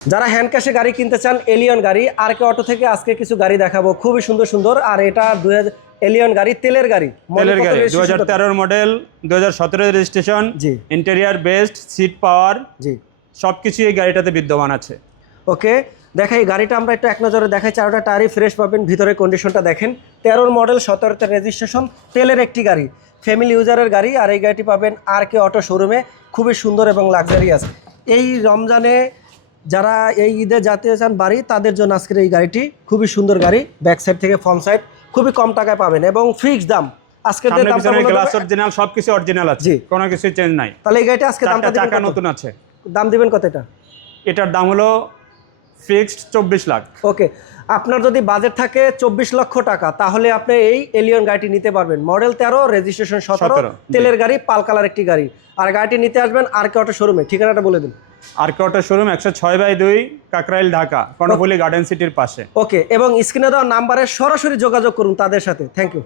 যারা হ্যান্ড ক্যাশে গাড়ি কিনতে চান এলিয়ন গাড়ি আর কে অটো থেকে আজকে কিছু গাড়ি দেখাবো খুবই সুন্দর সুন্দর। আর এটা এলিয়ন গাড়ি তেলের গাড়ি 2013 মডেল 2017 রেজিস্ট্রেশন। জি। ইন্টেরিয়ার বেস্ট, সিট পাওয়ার, জি সবকিছু এই গাড়িটাতে বিদ্যমান আছে। ওকে দেখাই গাড়িটা আমরা একটু এক নজরে দেখাই। চারোটা টায়ারই ফ্রেশ পাবেন, ভিতরে কন্ডিশনটা দেখেন। 13 মডেল 17তে রেজিস্ট্রেশন, তেলের একটি গাড়ি, ফ্যামিলি ইউজারের গাড়ি। আর এই গাড়িটি পাবেন আর কে অটো শোরুমে, খুবই সুন্দর এবং লাক্সারিয়াস। এই রমজানে যারা এই ঈদে যেতে চান বাড়ি তাদের জন্য আজকের এই গাড়িটি খুবই সুন্দর গাড়ি। ব্যাক সাইড থেকে ফ্রন্ট সাইড খুবই কম টাকায় পাবেন এবং ফিক্সড দাম। আজকে যে দামটা বলে গ্লাস অরিজিনাল, সবকিছু অরিজিনাল আছে, জি, কোনো কিছু চেঞ্জ নাই। তাহলে এই গাড়িটা আজকে দামটা চাকা দিবেন নতুন আছে। দাম দিবেন কত এটা? এটার দাম হলো ফিক্সড 24 লাখ। ওকে, আপনার যদি বাজেট থাকে 24 লক্ষ টাকা তাহলে আপনি এই এলিয়ন গাড়িটি নিতে পারবেন। মডেল 13, রেজিস্ট্রেশন 17, তেলের গাড়ি, পাল কালার একটি গাড়ি। আর গাড়িটি নিতে আসবেন আর কে অটো শোরুমে। ঠিকানাটা বলে দিন। R K auto showroom 106/2 Kakrail, Dhaka, Karnaphuli garden সিটির পাশে। ওকে, এবং স্ক্রিনে দেওয়া নাম্বারে সরাসরি যোগাযোগ করুন তাদের সাথে। Thank you.